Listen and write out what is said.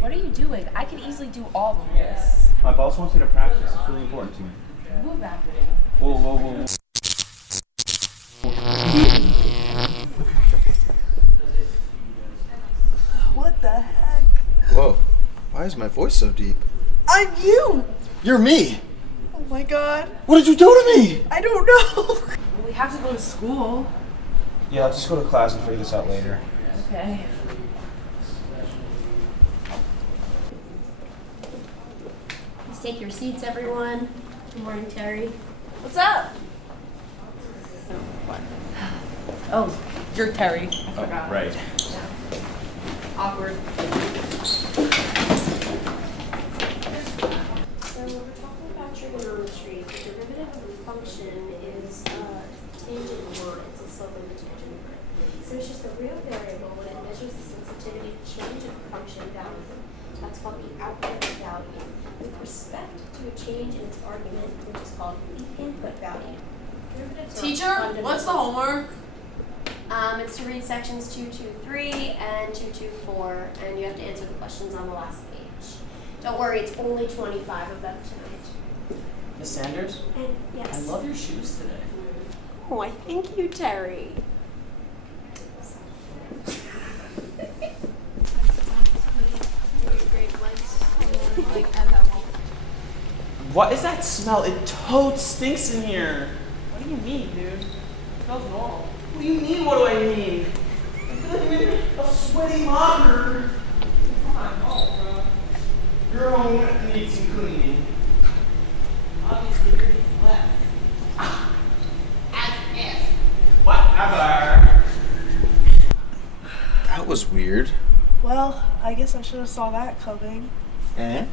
What are you doing? I could easily do all of this. My boss wants me to practice. It's really important to me. Move after it. Whoa, whoa, whoa. What the heck? Whoa, why is my voice so deep? I'm you! You're me! Oh my god. What did you do to me? I don't know. We have to go to school. Yeah, let's just go to class and figure this out later. Okay. Please take your seats, everyone. Good morning, Terry. What's up? Oh, you're Terry. I forgot. Right. Awkward. So we're talking about trigonometry. The derivative of a function is tangent line. It's a slope of a tangent line. So it's just a real variable when it measures the sensitivity to change of a function value. That's called the output value. With respect to a change in its argument, which is called the input value. Derivatives are Teacher, what's the homework? It's to read sections 223 and 224, and you have to answer the questions on the last page. Don't worry, it's only 25 of them tonight. Miss Sanders? And yes. I love your shoes today. Oh, I thank you, Terry. What is that smell? It totes stinks in here. What do you mean, dude? It smells normal. What do you mean, what do I mean? I feel like I'm in a sweaty monitor. Come on, bro. Your home needs some cleaning. Obviously, yours needs less. As if. Whatever. That was weird. Well, I guess I should have saw that coming. Eh?